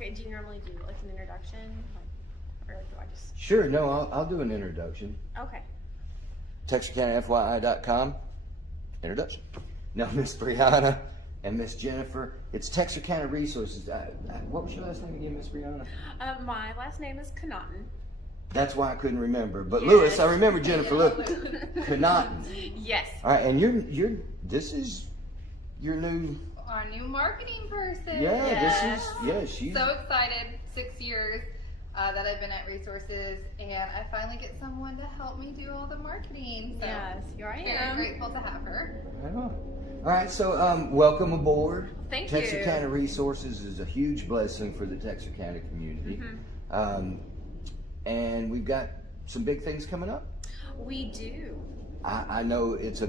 Okay, do you normally do like an introduction? Or do I just... Sure, no, I'll do an introduction. Okay. TexarkanaFYI.com. Introduction. No, Miss Brianna and Miss Jennifer. It's Texarkana Resources. What was your last name again, Miss Brianna? My last name is Connaughton. That's why I couldn't remember. But Yes. Lewis, I remember Jennifer. Look, Connaughton. Yes. All right, and this is your new. Our new marketing person. Yeah, Yes. she's. So excited. 6 years that I've been at Resources, and I finally get someone to help me do all the marketing. So Yes, here I very am. grateful to have her. Right on. All right, so welcome aboard. Thank you. Texarkana Resources is a huge blessing for the Texarkana community. And we've got some big things coming up. We do. I know it's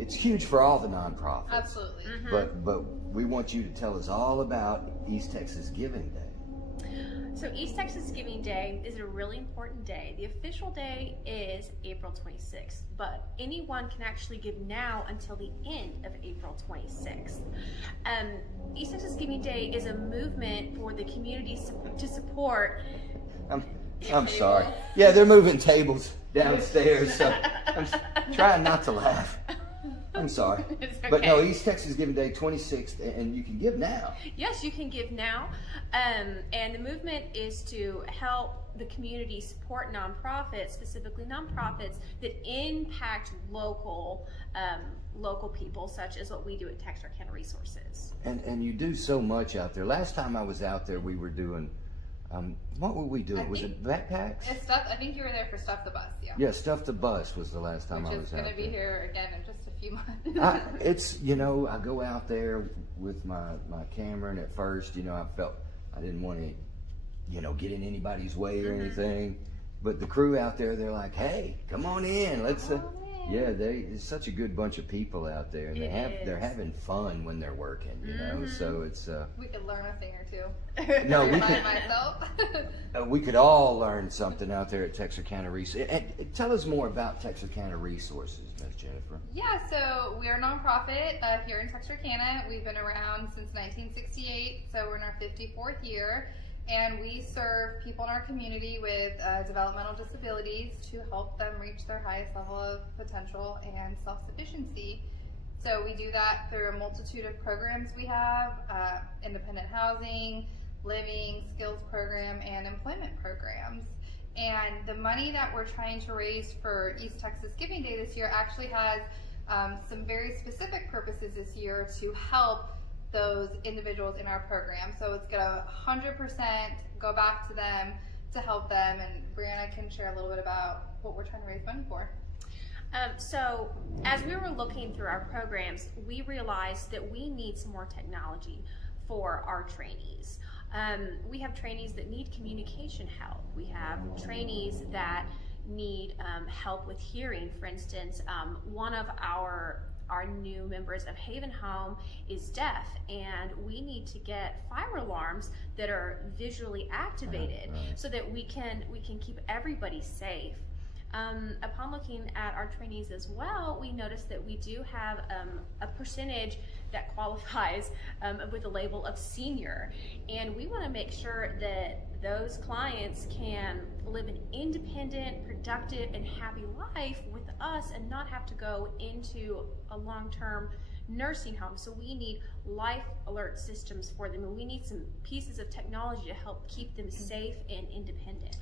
it's huge for all the nonprofits. Absolutely. But we want you to tell us all about East Texas Giving Day. So East Texas Giving Day is a really important day. The official day is April 26th, but anyone can actually give now until the end of April 26th. East Texas Giving Day is a movement for the community to support. I'm sorry. Yeah, they're moving tables downstairs, so I'm trying not to laugh. I'm sorry. It's okay. But no, East Texas Giving Day 26th, and you can give now. Yes, you can give now. And the movement is to help the community support nonprofits, specifically nonprofits that impact local people, such as what we do at Texarkana Resources. And you do so much out there. Last time I was out there, we were doing, what were we doing? Was it backpacks? It's stuff. I think you were there for Stuff the Bus. Yeah. Yeah, Stuff the Bus was the last time I Which was is out going to there. be here again in just a few months. It's, I go out there with my camera, and at first, I felt I didn't want to, get in anybody's way or anything. But the crew out there, they're like, hey, come on in. Let's, yeah, it's such a good bunch of people out there, and they're having fun when they're working, so it's, we could learn a thing or two. no, we could all learn something out there at Texarkana Resources. And tell us more about Texarkana Resources, Ms. Jennifer. Yeah, so we are a nonprofit here in Texarkana. We've been around since 1968, so we're in our 54th year. And we serve people in our community with developmental disabilities to help them reach their highest level of potential and self-sufficiency. So we do that through a multitude of programs we have, independent housing, living, skills program, and employment programs. And the money that we're trying to raise for East Texas Giving Day this year actually has some very specific purposes this year to help those individuals in our program. So it's gonna 100% go back to them to help them, and Brianna can share a little bit about what we're trying to raise money for. So as we were looking through our programs, we realized that we need some more technology for our trainees. We have trainees that need communication help. We have trainees that need help with hearing. For instance, one of our new members of Haven Home is deaf, and we need to get fire alarms that are visually activated so that we can keep everybody safe. Upon looking at our trainees as well, we noticed that we do have a percentage that qualifies with the label of senior, and we want to make sure that those clients can live an independent, productive, and happy life with us and not have to go into a long-term nursing home. So we need life alert systems for them, and we need some pieces of technology to help keep them safe and independent.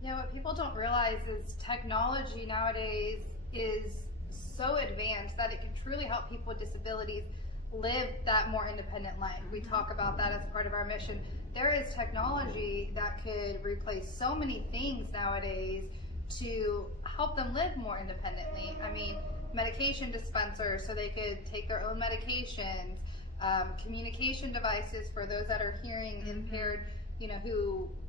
Yeah, what people don't realize is technology nowadays is so advanced that it can truly help people with disabilities live that more independent life. We talk about that as part of our mission. There is technology that could replace so many things nowadays to help them live more independently. I mean, medication dispensers so they could take their own medications, communication devices for those that are hearing impaired,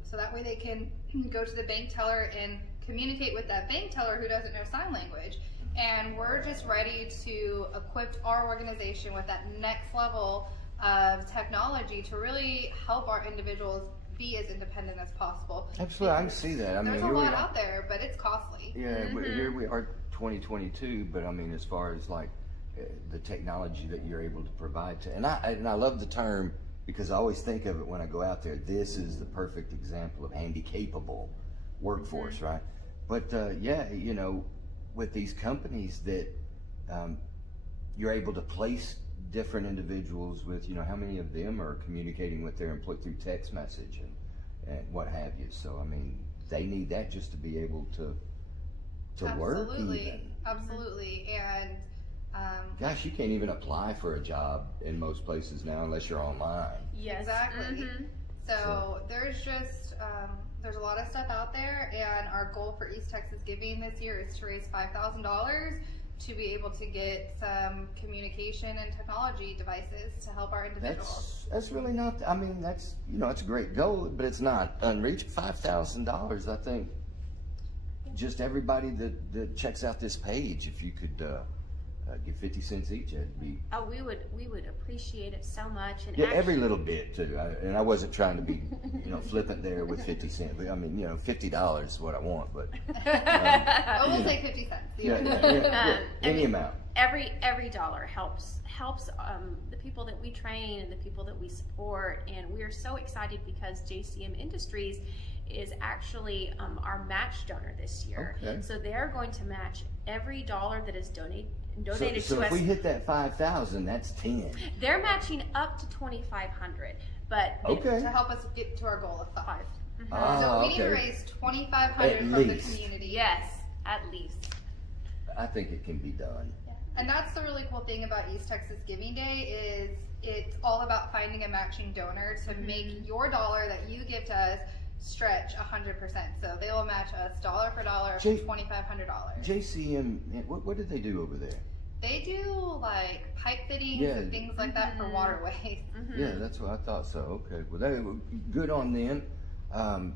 so that way they can go to the bank teller and communicate with that bank teller who doesn't know sign language. And we're just ready to equip our organization with that next level of technology to really help our individuals be as independent as possible. Absolutely, I can see that. There's a lot out there, but it's costly. Yeah, here we are, 2022, but I mean, as far as like the technology that you're able to provide to, and I love the term because I always think of it when I go out there. This is the perfect example of handy-capable workforce, right? But yeah, you know, with these companies that you're able to place different individuals with, you know, how many of them are communicating with their employee through text message and what have you. So, I mean, they need that just to be able to work even. Absolutely. And gosh, you can't even apply for a job in most places now unless you're online. Yes. Exactly. So there's just there's a lot of stuff out there, and our goal for East Texas Giving this year is to raise $5,000 to be able to get some communication and technology devices to help our individuals. That's really not. I mean, that's, you know, it's a great goal, but it's not unreachable. $5,000, I think. Just everybody that checks out this page, if you could give 50 cents each, it'd be. Oh, we would appreciate it so much. And Yeah, every little bit too. And I wasn't trying to be, you know, flippant there with 50 cents. I mean, you know, $50 is what I want, but. I will say 50 cents. Yeah. Any amount. Every dollar helps the people that we train and the people that we support, and we are so excited because JCM Industries is actually our match donor this year. Okay. So they're going to match every dollar that is donated So to if us. we hit that 5,000, that's 10. They're matching up to $2,500, but Okay. To help us get to our goal of 5. Ah, So we need to okay. raise $2,500 from the least. community. yes, at least. I think it can be done. And that's the really cool thing about East Texas Giving Day is it's all about finding a matching donor to make your dollar that you give to us stretch 100%. So they will match us dollar for dollar for $2,500. JCM, what did they do over there? They do like pipe fittings Yeah. and things like that for waterways. Yeah, that's what I thought. So okay, well, they were good on them.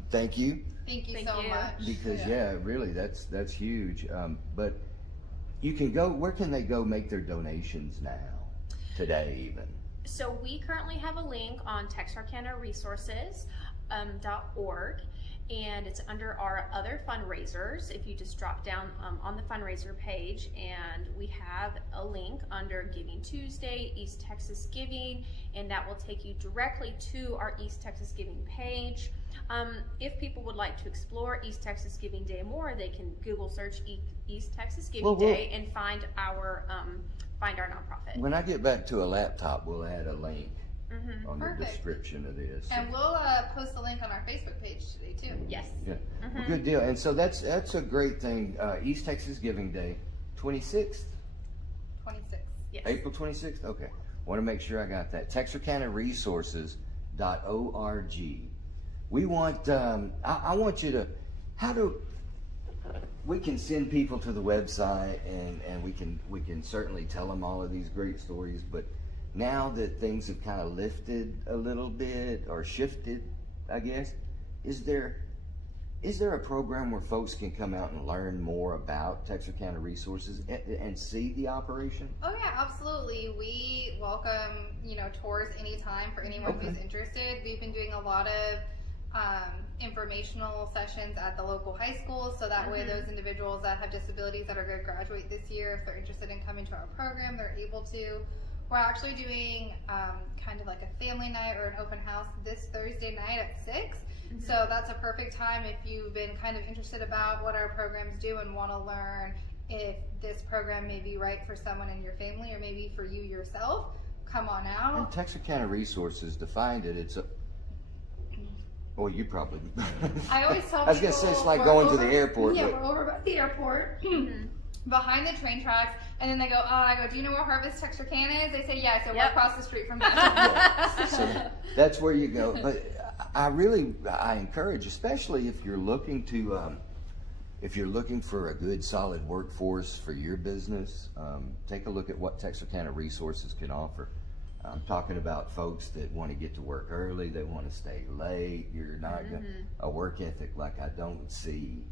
Thank you, Thank you Thank so you. much. because yeah, really, that's huge. But you can go. Where can they go make their donations now? Today, even. So we currently have a link on Texarkana Resources .org, and it's under our other fundraisers. If you just drop down on the fundraiser page, and we have a link under Giving Tuesday, East Texas Giving, and that will take you directly to our East Texas Giving page. If people would like to explore East Texas Giving Day more, they can Google search East Texas Giving Day and find our nonprofit. When I get back to a laptop, we'll add a link on the Perfect. description of this. And we'll post the link on our Facebook page today too. Yes. Yeah, well, good deal. And so that's a great thing. East Texas Giving Day, 26th, 26. Yes. April 26th. Okay, want to make sure I got that. Texarkana Resources.org. We want. I want you to. We can send people to the website, and we can certainly tell them all of these great stories, but now that things have kind of lifted a little bit or shifted, I guess, is there a program where folks can come out and learn more about Texarkana Resources and see the operation? Oh yeah, absolutely. We welcome, tours anytime for anyone who's interested. We've been doing a lot of informational sessions at the local high schools, so that way those individuals that have disabilities that are going to graduate this year, if they're interested in coming to our program, they're able to. We're actually doing kind of like a family night or an open house this Thursday night at 6. So that's a perfect time if you've been kind of interested about what our programs do and want to learn if this program may be right for someone in your family or maybe for you yourself. Come on out. And Texarkana Resources defined it. It's a. Well, you probably. I always tell I was gonna say it's people like we're going to over- the airport. Yeah, but we're over by the airport. Behind the train tracks, and then they go, I go, do you know where Harvest Texarkana is? They say, yeah, so we're across the street from that. So that's where you go. But I encourage, especially if you're looking for a good, solid workforce for your business, take a look at what Texarkana Resources can offer. I'm talking about folks that want to get to work early, they want to stay late. You're not a work ethic like I don't see.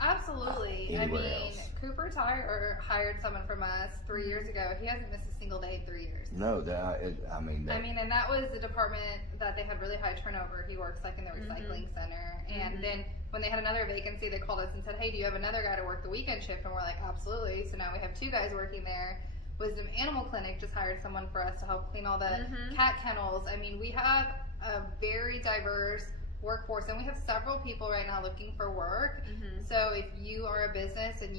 Absolutely. Anywhere else. Cooper hired someone from us 3 years ago. He hasn't missed a single day in 3 years. No, and that was the department that they had really high turnover. He works like in the recycling center. And then when they had another vacancy, they called us and said, hey, do you have another guy to work the weekend shift? And we're like, absolutely. So now we have 2 guys working there. Wisdom Animal Clinic just hired someone for us to help clean all the cat kennels. I mean, we have a very diverse workforce, and we have several people right now looking for work. So if you are a business and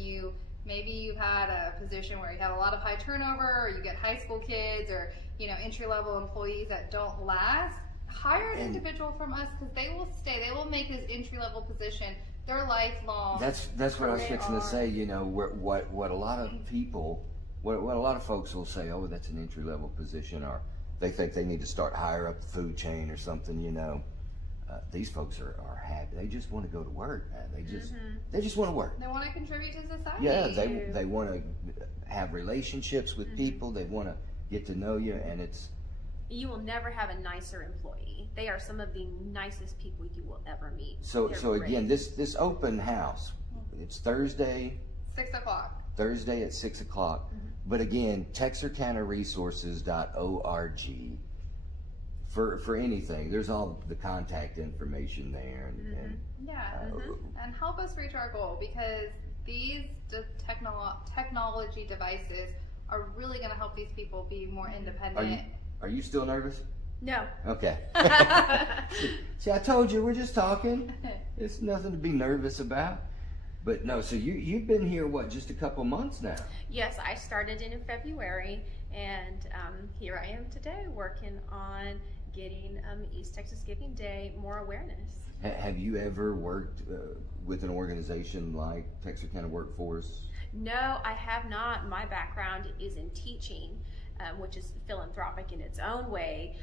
maybe you've had a position where you have a lot of high turnover, or you get high school kids, or entry-level employees that don't last, hire an individual from us, because they will stay. They will make this entry-level position their lifelong. That's what I was fixing to say. What a lot of people, what a lot of folks will say, oh, that's an entry-level position, or they think they need to start higher up the food chain or something. These folks are happy. They just want to go to work, man. They just want to work. They want to contribute to society. Yeah, they want to have relationships with people. They want to get to know you, and you will never have a nicer employee. They are some of the nicest people you will ever meet. So again, this open house, it's Thursday. 6 o'clock. Thursday at 6 o'clock. But again, texarkanaresources.org for anything. There's all the contact information there. And help us reach our goal, because these technology devices are really going to help these people be more independent. Are you still nervous? No. Okay. See, I told you, we're just talking. It's nothing to be nervous about. But no, so you've been here, just a couple months now? Yes, I started in February, and here I am today working on getting East Texas Giving Day more awareness. Have you ever worked with an organization like Texarkana Workforce? No, I have not. My background is in teaching, which is philanthropic in its own way,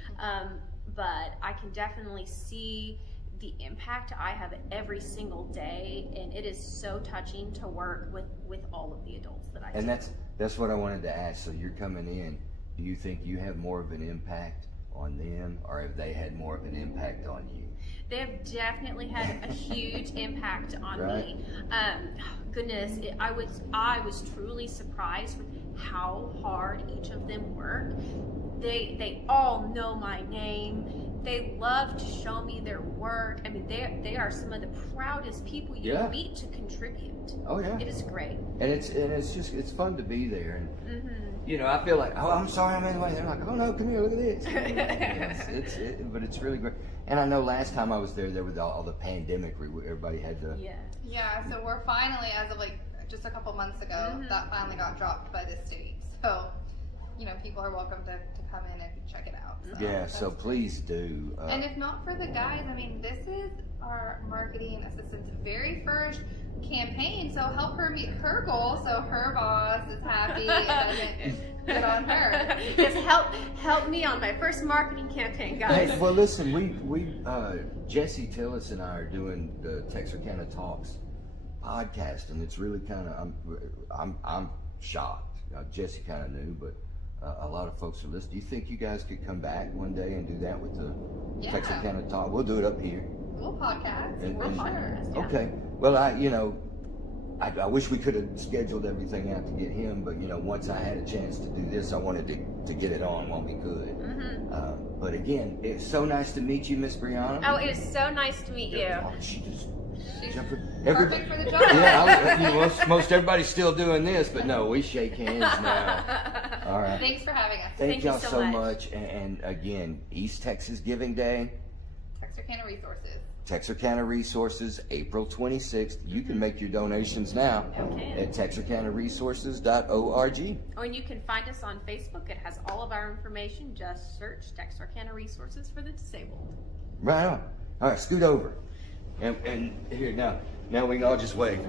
but I can definitely see the impact I have every single day, and it is so touching to work with all of the adults that I do. And that's what I wanted to ask. So you're coming in, do you think you have more of an impact on them, or have they had more of an impact on you? They have definitely had a huge impact on me. Goodness, I was truly surprised with how hard each of them work. They all know my name. They love to show me their work. I mean, they are some of the proudest people you meet to contribute. Oh yeah, it is great. And it's fun to be there. And I feel like, oh, I'm sorry I'm in the way. They're like, oh no, come here, look at this. But it's really great. And I know last time I was there was all the pandemic. Everybody had to. Yeah. So we're finally, as of just a couple months ago, that finally got dropped by the state. So, people are welcome to come in and check it out. So please do. And if not for the guys, I mean, this is our marketing assistant's very first campaign, so help her meet her goal so her boss is happy and doesn't get on her. Just help me on my first marketing campaign, guys. Hey, well, listen, we Jesse Tillis and I are doing the Texarkana Talks podcast, and it's really kind of I'm shocked. Jesse kind of knew, but a lot of folks are listening. Do you think you guys could come back one day and do that with the Texarkana Talk? We'll do it up here. We'll podcast. Okay. Well, I wish we could have scheduled everything out to get him, but once I had a chance to do this, I wanted to get it on when we could. But again, it's so nice to meet you, Miss Brianna. Oh, it is so nice to meet you. She's perfect for the job. Yeah, most everybody's still doing this, but no, we shake hands now. All right. Thanks for having us. Thank y'all so much. And again, East Texas Giving Day. Texarkana Resources. Texarkana Resources, April 26th. You can make your donations now at texarkanaresources.org. Oh, and you can find us on Facebook. It has all of our information. Just search Texarkana Resources for the disabled. Right on. All right, scoot over. And here, now we can all just wave.